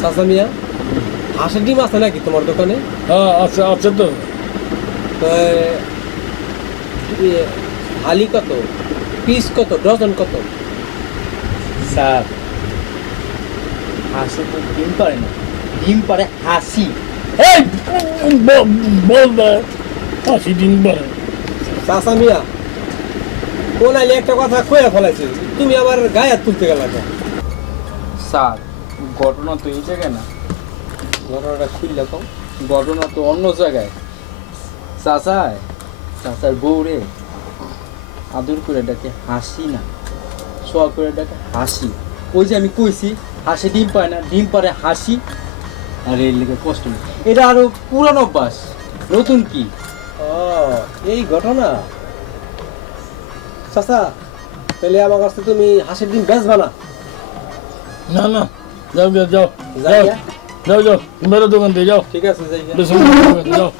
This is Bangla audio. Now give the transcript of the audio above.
চাচা মিয়া, হাঁসের ডিম আছে নাকি তোমার দোকানে? হ্যাঁ আছে আছে তো। তো হালি কত, পিস কত, ডজন কত? স্যার হাসি তো ডিম পারে না, ডিম পারে হাসি। এই বল দে, হাসি ডিম পারে। চাচা মিয়া, কোন আইলে একটা কথা কয়ে ফেলাইছে, তুমি আবার গায়ে হাত তুলতে গেলা কেন? স্যার ঘটনা তো এই জায়গায় না, ঘটনাটা খুললে কম। ঘটনা তো অন্য জায়গায়। চাচায় চাচার বউরে আদর করে ডাকে হাসি না, সোয়া করে ডাকে হাসি। ওই যে আমি কইছি হাসি ডিম পায় না, ডিম পারে হাসি। আর এর লেগে কষ্ট নেই, এটা আরো পুরানো অভ্যাস, নতুন কি? ও, এই ঘটনা। চাচা, তাহলে আমার কাছে তুমি হাঁসের ডিম বেচবা না? না না, যাও যাও যাও যাই যাও যাও, মেরে দোকান দিয়ে যাও, ঠিক আছে, যাই। বেশি যাও।